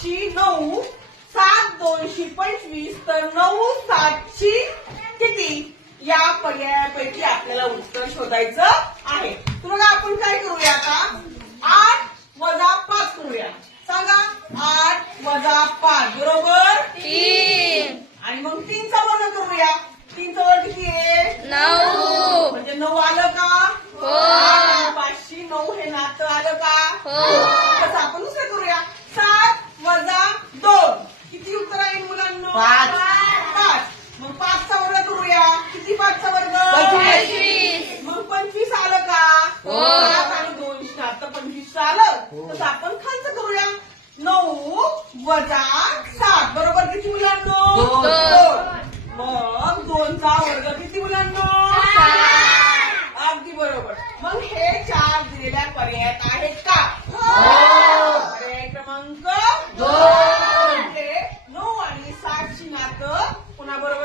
5शी 9, 7 2शी 25, तर 9 7शी किती? या पर्यायापैकी आपल्याला उत्तर शोधायचं आहे. तर बघा आपण काय करूया आता? 8 वजा 5 करूया. सांगा 8 वजा 5 बरोबर 3 आणि मग 3चा वर्ग करूया. 3चा वर्ग किती आहे? 9 म्हणजे 9 आलं का? हो 5शी 9 हे नातं आलं का? हो तसं आपण दुसरं करूया. 7 वजा 2 किती उत्तर आहे मुलांना? 5. मग 5चा वर्ग करूया. किती 5चा वर्ग? 25 मग 25 आलं का? हो. 5 आणि 2 नातं 25 आलं. तसं आपण खालचं करूया. 9 वजा 7 बरोबर किती मुलांना? 2. मग 2चा वर्ग किती मुलांना? अगदी बरोबर. मग हे 4 दिलेल्या पर्यायात आहेत का? पर्याय क्रमांक 2. 9 आणि 7ची नातं कुणाबरोबर